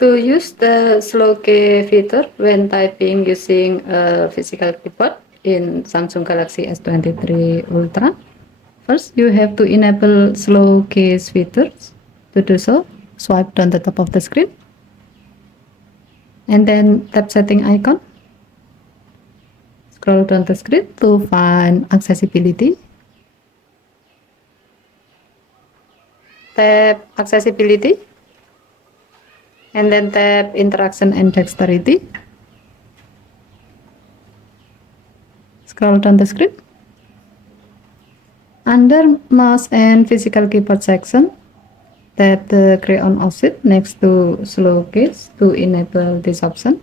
To use the slow key feature when typing using a physical keyboard in Samsung Galaxy S23 Ultra, first you have to enable slow keys features. To do so, swipe down the top of the screen and then tap setting icon. Scroll down the screen to find accessibility. Tap accessibility and then tap interaction and dexterity. Scroll down the screen. Under mouse and physical keyboard section, tap the crayon offset next to slow keys to enable this option.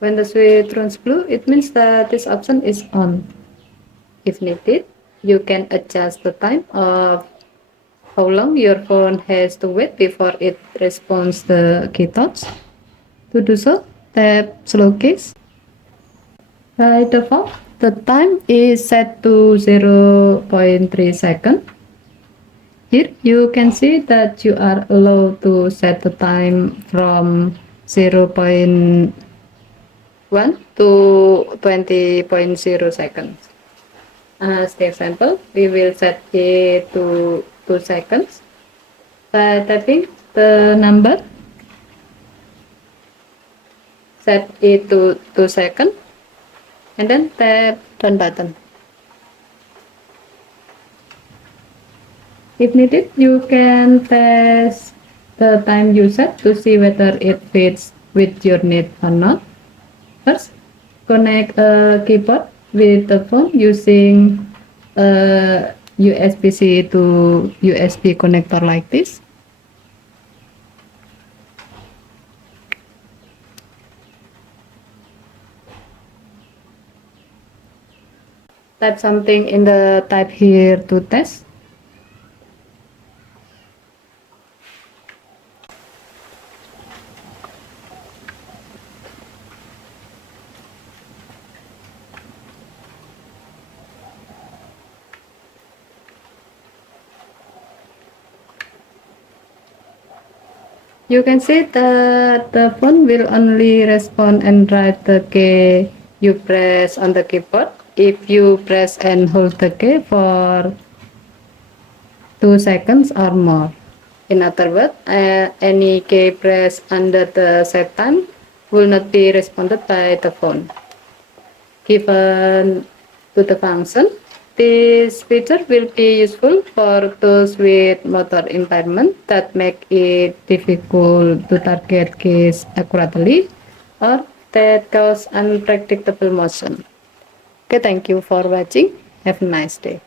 When the switch turns blue, it means that this option is on. If needed, you can adjust the time of how long your phone has to wait before it responds the key touch. To do so, tap slow keys. By default, the time is set to 0.3 seconds. Here you can see that you are allowed to set the time from 0.1 to 20.0 seconds. As the example, we will set it to 2 seconds by tapping the number, set it to 2 seconds, and then tap done button. If needed, you can test the time you set to see whether it fits with your need or not. First, connect a keyboard with the phone using a USB-C to USB connector like this. Type something in the type here to test. You can see that the phone will only respond and write the key you press on the keyboard if you press and hold the key for 2 seconds or more. In other words, any key pressed under the set time will not be responded by the phone. Given to the function, this feature will be useful for those with motor impairment that make it difficult to target keys accurately or that cause unpredictable motion. Okay, thank you for watching. Have a nice day.